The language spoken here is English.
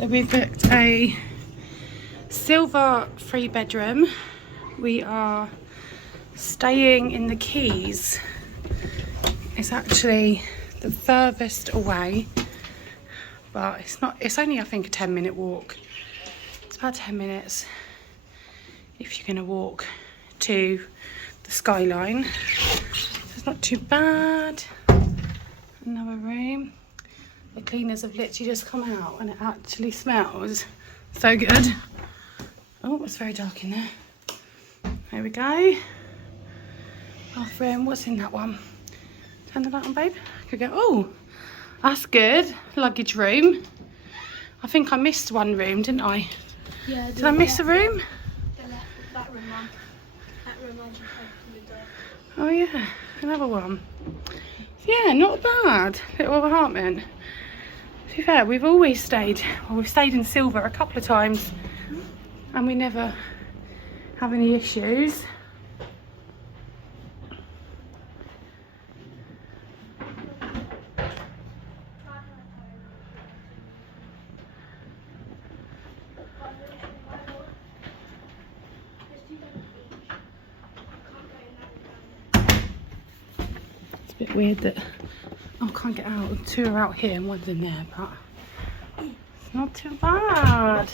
So we've booked a silver 3-bedroom. We are staying in the Keys. It's actually the furthest away, but it's only I think a 10-minute walk. It's about 10 minutes if you're gonna walk to the skyline. So it's not too bad. Another room. The cleaners have literally just come out and it actually smells so good. Oh, it's very dark in there. There we go. Bathroom, what's in that one? Turn the light on, babe. Could go, oh, that's good. Luggage room. I think I missed one room, didn't I? Yeah. Did I miss a room? That room, Mum. That room, Mum. Oh yeah, another one. Yeah, not bad. Little apartment. To be fair, we've always stayed, well, we've stayed in Silver a couple of times and we never have any issues. It's a bit weird that I can't get out. 2 are out here and 1's in there, but it's not too bad.